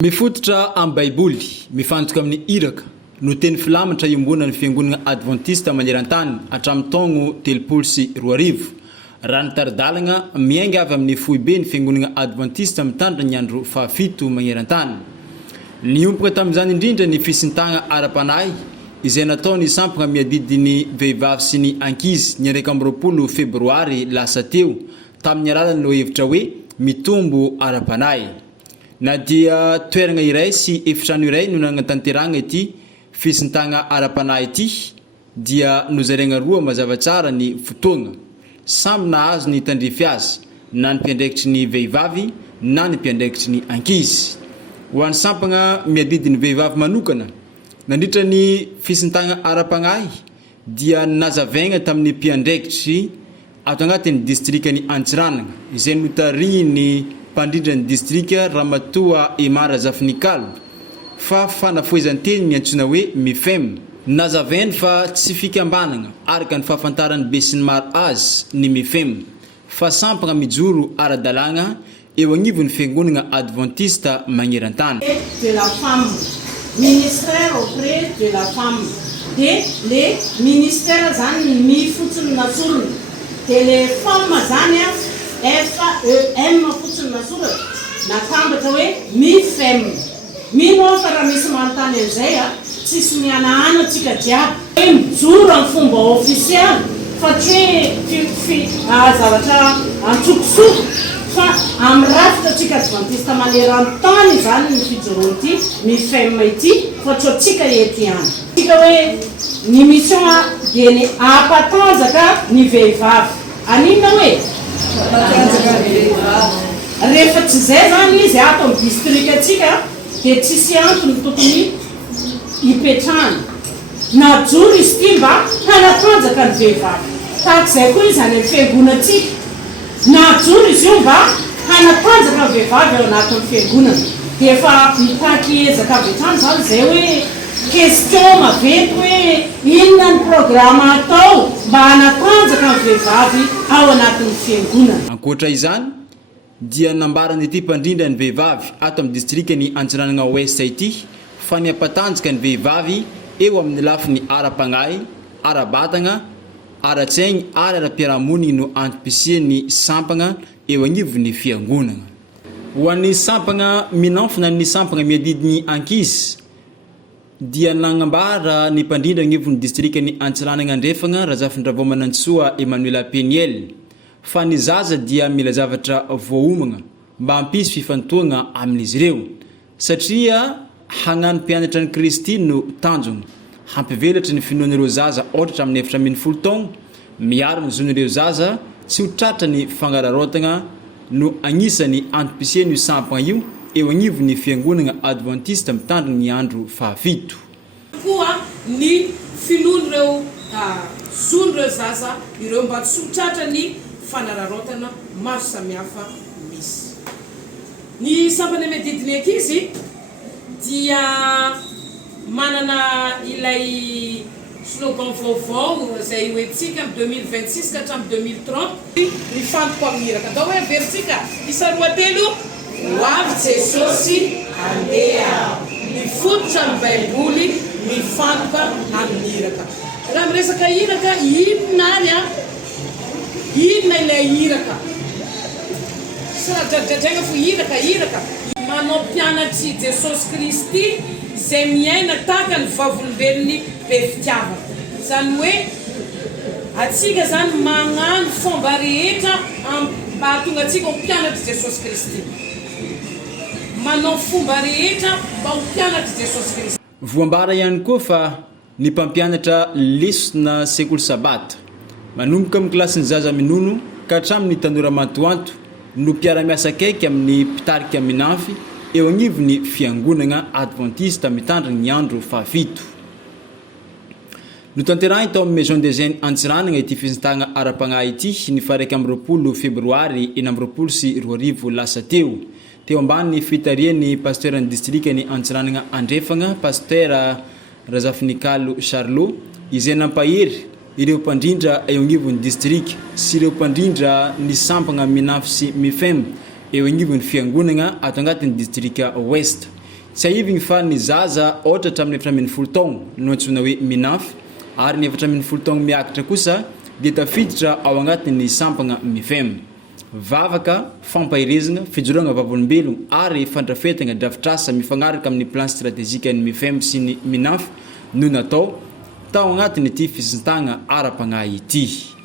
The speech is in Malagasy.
Mifototra amin'ny baiboly, mifantoka amin'ny iraka no teny filamatra iombonan'ny fiangonana adventiste maneran-tany hatramin'ny taogno 320. Raha ny taridalagna miainga avy amin'ny foibe ny fiangonana adventiste mitandrina ny andro fahafito maneran-tany. Niompoka tamin'izany indrindra ny fisintagna ara-panahy izay nataony sampagna miadidiny vehivavy sy ny ankizy ny 20 febroary lasa teo tamin'ny alalan'ny lohevitra hoe mitombo ara-panahy. Na dia toerana iray sy efitrano iray no nagnatanteragna ity fisintagna ara-panahy ity dia nozaraigna roa mazava tsara ny fotoagna. Samy nahazo ny tandrify azy, na ny mpiandraikitry ny vehivavy na ny mpiandraikitry ny ankizy. Ho an'ny sampagna miadidiny vehivavy manokana, nandritra ny fisintagna ara-panahy dia nazavaigna tamin'ny mpiandraikitry ato agnatin'ny distrikany Antsiranana izay notarihiny pandrindrany distrika Ramatoa Emara Zafinikalo fa fanafoezanteny miantsona hoe MIFEM. Nazavainy fa tsy fikambanana araka ny fahafantarany be sy ny maro azy ny MIFEM fa sampagna mijoro ara-dalagna eo agnivon'ny fiangonana adventiste maneran-tany. De la femme, ministère auprès de la femme. De les ministères zany mifotsiny natsorona. De les femmes zany FEM fotsiny natsoratra natambatra hoe MIFEM. Mino fa raha misy manontany an'izay tsisy mianahana atsika jiaby hoe mijoro amin'ny fomba ofisialy fa tsy hoe zavatra antsokosoko fa amin'ny rafitra atsika adventiste maneran-tany zany ny fijoroany ity MIFEM ity fa tsy atsika ety ihany. Tsika hoe ny mission dia ny ampatanjaka ny vehivavy. Aninona hoe rehefa tsy zay zany izy ato amin'ny district atsika dia tsisy antony tokony hipetrahany. Najoro izy ity mba hanatanjaka ny vehivavy. Tahak'izay koa izy any amin'ny fiangonatsika. Najoro izy io mba hanatanjaka ny vehivavy ao anatin'ny fiangonana. Dia efa mitaky ezaka avy hatrany zany zay hoe question maventy hoe inona ny programa atao mba hanatanjaka ny vehivavy ao anatin'ny fiangonana. Ankoatra izany dia nambarany ity mpandrindra ny vehivavy ato amin'ny distrikany Antsiranana Ouest ity fa ny ampatanjaka ny vehivavy eo amin'ny lafiny ara-panahy, ara-batagna, ara-tsaigny ary ara-piarahamonigny no antom-pisian'ny sampagna eo agnivon'ny fiangonana. Ho an'ny sampagna minamfina ny sampagna miadidiny ankizy dia nagnambara ny mpandrindra agnivon'ny distrikany Antsiranana andrefagna Razafindravômanantsoa Emmanuel Peniel fa ny zaza dia mila zavatra voaomagna mba hampisy fifantoagna amin'izy ireo satria hagnano mpianatra ny Kristy no tanjona hampivelatra ny finoan'ireo zaza ohatra amin'ny 7 taogno miaro ny zon'ireo zaza tsy ho tratra ny fangararotagna no agnisany antom-pisian'io sampagna io eo agnivon'ny fiangonana adventiste mitandrina ny andro fahafito. Koa ny finoan'ireo zon'ireo zaza ireo mba tsy ho tratra ny fanararotana maro samihafa misy. Ny sampany miadidiny ankizy dia manana ilay slogan vaovao izay hoentsika amin'ny 2026 ka hatramin'ny 2030 mifantoka amin'iraka. Atao hoe veritsika isa roa telo ho avy Jesosy andeha. Mifototra amin'ny baiboly mifantoka amin'iraka. Raha miresaka iraka inona ary inona ilay iraka? Saradradradraigna fo iraka. Manao mpianatry Jesosy Kristy izay miaina tahaka ny vavolombelony be fitiavana. Zany hoe atsika zany magnano fomba rehetra mba hahatonga atsika ho mpianatry Jesosy Kristy. Manao fomba rehetra mba ho mpianatry Jesosy Kristy. Voambara ihany koa fa ny mpampianatra lesona sekoly sabata manomboka amin'ny klasiny zaza minono ka hatramin'ny tanora matoanto no mpiara-miasa akaiky amin'ny mpitarika minafy eo agnivon'ny fiangonana adventiste mitandrina ny andro fahafito. Notanterahiny tao amin'ny Maison des Jeunes Antsiranana ity fisintagna ara-panahy ity ny 20 febroary 2020 lasa teo. Teo ambany fitarian'ny pasteur ny distrikany Antsiranana andrefagna pasteur Razafinikalo Charlot izay nampahery ireo mpandrindra eo agnivon'ny distrika sy ireo mpandrindra ny sampagna minafy sy MIFEM eo agnivon'ny fiangonana ato agnatin'ny distrika Ouest. Tsy ahivigny fa ny zaza ohatra hatramin'ny 7 taogno no antsoina hoe minafy ary ny 7 taogno miakatra kosa dia tafiditra ao agnatin'ny sampagna mifem. Vavaka, fampahirezana, fijoroagna vavolombelogno ary fandrafetagna drafitrasa mifagnaraka amin'ny plan stratégique ny mifem sy ny minafy no natao tao agnatin'ity fisintagna ara-pagnahy ity.